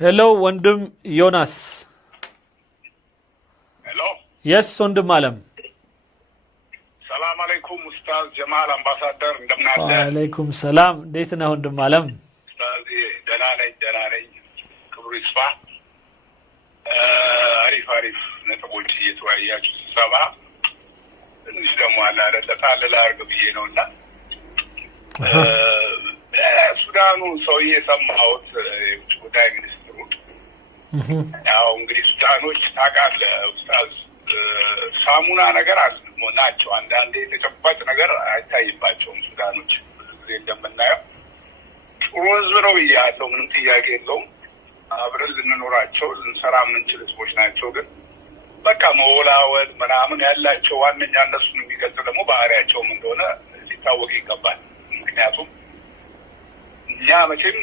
Hello, Wandum Jonas. Hello. Yes, Wandum Alam. Salam alaikum, Ustaz Jamal, Ambassador. Wa alaikum salam. Deetna Wandum Alam. Ustaz, Jalal, Kubru Isfa. Arif, ነጥቦች እየተወያያችሁ ሰባ ትንሽ ደግሞ አላረለ አርግብዬ ነውና ሱዳኑ ሰውዬ ሰማሁት የውጭ ጉዳይ ሚኒስትሩ ያው እንግዲህ ሱዳኖች ታውቃለህ ኡስታዝ ሳሙና ነገር ናቸው። አንዳንዴ ተጨባጭ ነገር አይታይባቸውም ሱዳኖች ብዙ ጊዜ እንደምናየው ጥሩ ህዝብ ነው ብያለሁ፣ ምንም ጥያቄ የለውም። አብረን ልንኖራቸው ልንሰራ የምንችል ህዝቦች ናቸው። ግን በቃ መወላወል ምናምን ያላቸው ዋነኛ እነሱን የሚገልጽ ደግሞ ባህሪያቸውም እንደሆነ ሊታወቅ ይገባል። ምክንያቱም እኛ መቼም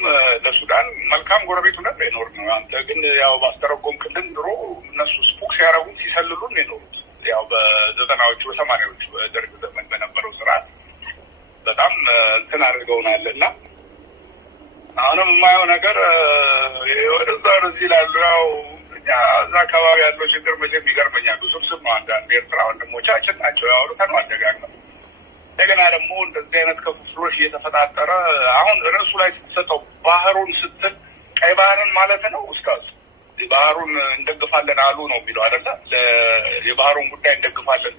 ለሱዳን መልካም ጎረቤት ሆነን የኖር ነው። አንተ ግን ያው ባስተረጎምክልን ድሮ እነሱ ስፑክ ሲያረጉ ሲሰልሉን የኖሩት ያው በ90ዎቹ በ80ዎቹ በደርግ ዘመን በነበረው ስርዓት በጣም እንትን አድርገውናልና አሁንም የማየው ነገር ወደዛ እዚህ ላሉ ያው እኛ እዛ አካባቢ ያለው ችግር መቼም ይገርመኛል። ውስብስብ ነው። አንዳንድ ኤርትራ ወንድሞቻችን ናቸው ያወሩተን አደጋግመው እንደገና ደግሞ እንደዚህ አይነት ክፍፍሎች እየተፈጣጠረ አሁን ርዕሱ ላይ ስትሰጠው ባህሩን ስትል ቀይ ባህርን ማለት ነው ኡስታዝ። ባህሩን እንደግፋለን አሉ ነው የሚለው አይደለ? የባህሩን ጉዳይ እንደግፋለን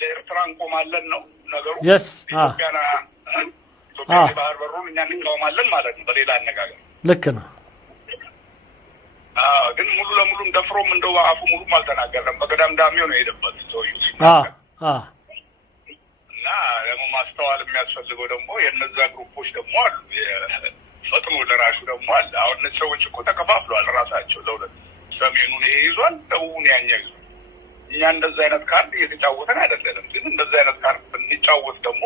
ለኤርትራ እንቆማለን ነው ነገሩ። ኢትዮጵያና ባህር በሩን እኛ እንቃወማለን ማለት ነው በሌላ አነጋገር። ልክ ነው። ግን ሙሉ ለሙሉ እንደፍሮም እንደው አፉ ሙሉም አልተናገረም። በገዳምዳሜው ነው የሄደበት ሰውዬው እና ደግሞ ማስተዋል የሚያስፈልገው ደግሞ የነዛ ግሩፖች ደግሞ አሉ፣ ፈጥኖ ደራሹ ደግሞ አለ። አሁን እነዚህ ሰዎች እኮ ተከፋፍለዋል ራሳቸው ለሁለት። ሰሜኑን ይሄ ይዟል፣ ደቡቡን ያኛው ይዟል። እኛ እንደዛ አይነት ካርድ እየተጫወተን አይደለም። ግን እንደዛ አይነት ካርድ ብንጫወት ደግሞ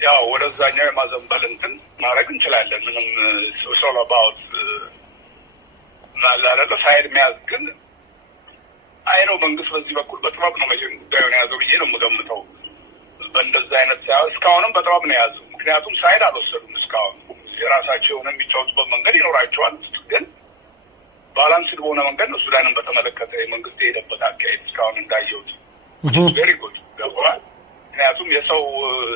ያው ወደዛኛው የማዘንበል እንትን ማድረግ እንችላለን። ምንም ሶል አባውት ማላረለ ፋይል መያዝ ግን አይ ነው መንግስት በዚህ በኩል በጥበብ ነው መቼም ጉዳዩን የያዘው ብዬ ነው የምገምተው። በእንደዛ አይነት እስካሁንም በጥበብ ነው የያዘው። ምክንያቱም ሳይድ አልወሰዱም እስካሁን። የራሳቸው የሆነ የሚጫወቱበት መንገድ ይኖራቸዋል። ግን ባላንስድ በሆነ መንገድ ነው ሱዳንን በተመለከተ የመንግስት የሄደበት አካሄድ እስካሁን እንዳየሁት ቬሪ ጉድ ገባል። ምክንያቱም የሰው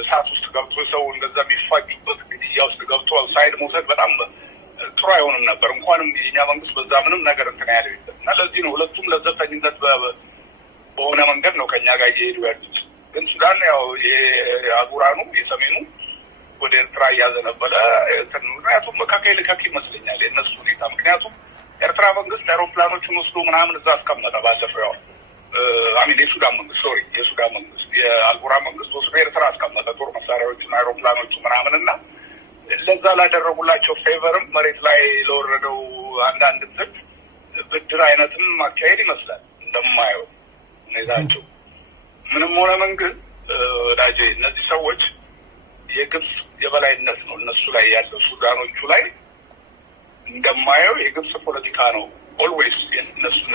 እሳት ውስጥ ገብቶ ሰው እንደዛ የሚፋጅበት ግድያ ውስጥ ገብቶ ሳይድ መውሰድ በጣም ጥሩ አይሆንም ነበር። እንኳንም የኛ መንግስት በዛ ምንም ነገር እንትን ያለ የለም እና ለዚህ ነው ሁለቱም ለዘብተኝነት በሆነ መንገድ ነው ከኛ ጋር እየሄዱ ያሉት። ግን ሱዳን ያው የአጉራኑ የሰሜኑ ወደ ኤርትራ እያዘነበለ ምክንያቱም መካከል ልካክ ይመስለኛል የእነሱ ሁኔታ። ምክንያቱም ኤርትራ መንግስት አውሮፕላኖችን ወስዶ ምናምን እዛ አስቀመጠ ባለፈው ያው የሱዳን መንግስት የአልቡራ መንግስት ወስዶ ኤርትራ አስቀመጠ ጦር መሳሪያዎቹን አይሮፕላኖቹ ምናምን እና ለዛ ላደረጉላቸው ፌቨርም መሬት ላይ ለወረደው አንዳንድ ብድር አይነትም ማካሄድ ይመስላል እንደማየው ሁኔታቸው። ምንም ሆነ መንግስት ወዳጄ እነዚህ ሰዎች የግብጽ የበላይነት ነው እነሱ ላይ ያለው ሱዳኖቹ ላይ እንደማየው የግብጽ ፖለቲካ ነው ኦልዌይስ እነሱን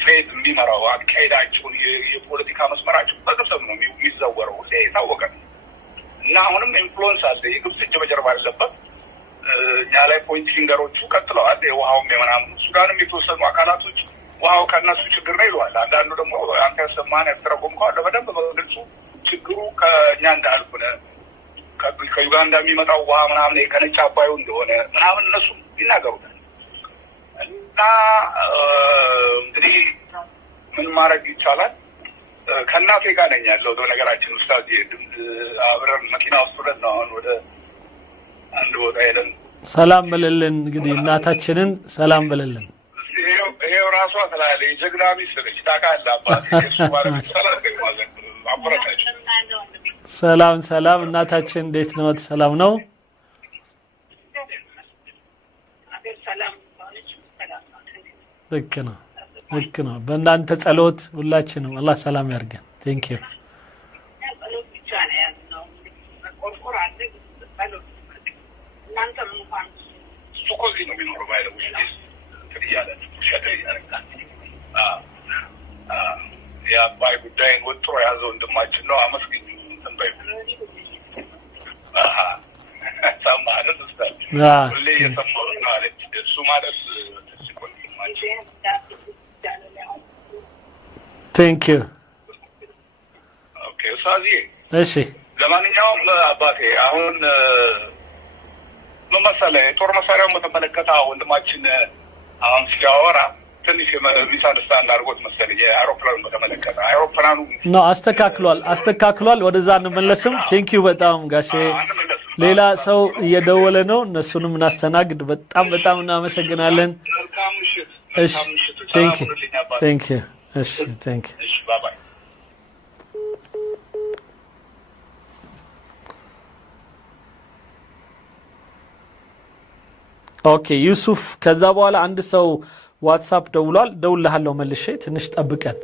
ፌዝ የሚመራው አካሄዳቸውን የፖለቲካ መስመራቸው በግብጽ ነው የሚዘወረው። የታወቀ ነው እና አሁንም ኢንፍሉዌንስ አለ። የግብጽ እጅ በጀርባ አለበት። እኛ ላይ ፖይንት ፊንገሮቹ ቀጥለዋል። የውሃውም የምናምን ሱዳንም የተወሰኑ አካላቶች ውሃው ከእነሱ ችግር ነው ይለዋል። አንዳንዱ ደግሞ አንተ ያሰማህን ያስተረጎምከዋል በደንብ በግልጹ ችግሩ ከእኛ እንዳልሆነ ከዩጋንዳ የሚመጣው ውሃ ምናምን ከነጭ አባዩ እንደሆነ ምናምን እነሱ ይናገሩታል። እና እንግዲህ ምን ማድረግ ይቻላል? ከእናቴ ጋር ነኝ ያለው በነገራችን ኡስታዝ ድምፅ አብረን መኪና ውስጥ ሁለት ነው አሁን ወደ አንድ ቦታ ሄደን ሰላም በለልን። እንግዲህ እናታችንን ሰላም በለልን። ይሄው ራሷ ስላለ የጀግና ሚስት ነች ታውቃለህ። አባቴ እሱ ማለት ሰላም እናታችን እንዴት ነው? ሰላም ነው? ልክ ነው። በእናንተ ጸሎት ሁላችንም አላህ ሰላም ያርገን። ቴንክ ዩ የአባይ ጉዳይን ወጥሮ የያዘው ወንድማችን ነው። አመስግኝ እንበይ ሰማህ አይደል? ሁሌ የሰማሁ ማለት ቴንክ ዩ ኦኬ ኡስታዝ እሺ ለማንኛውም አባቴ አሁን ምን መሰለህ ጦር መሳሪያውን በተመለከተ ወንድማችን አሁን ሲያወራ ትንሽ ሚስአንደርስታንድ አድርጎት መሰለኝ የአውሮፕላኑን በተመለከተ አውሮፕላኑ ነው አስተካክሏል ወደዛ እንመለስም ቴንክ ዩ በጣም ጋሼ ሌላ ሰው እየደወለ ነው እነሱንም እናስተናግድ በጣም እናመሰግናለን እሺ ቴንክ ዩ እሺ ቴንክ ዩ እሺ ባይ ባይ ኦኬ ዩሱፍ ከዛ በኋላ አንድ ሰው ዋትስአፕ ደውሏል ደውልልሃለሁ መልሼ ትንሽ ጠብቀን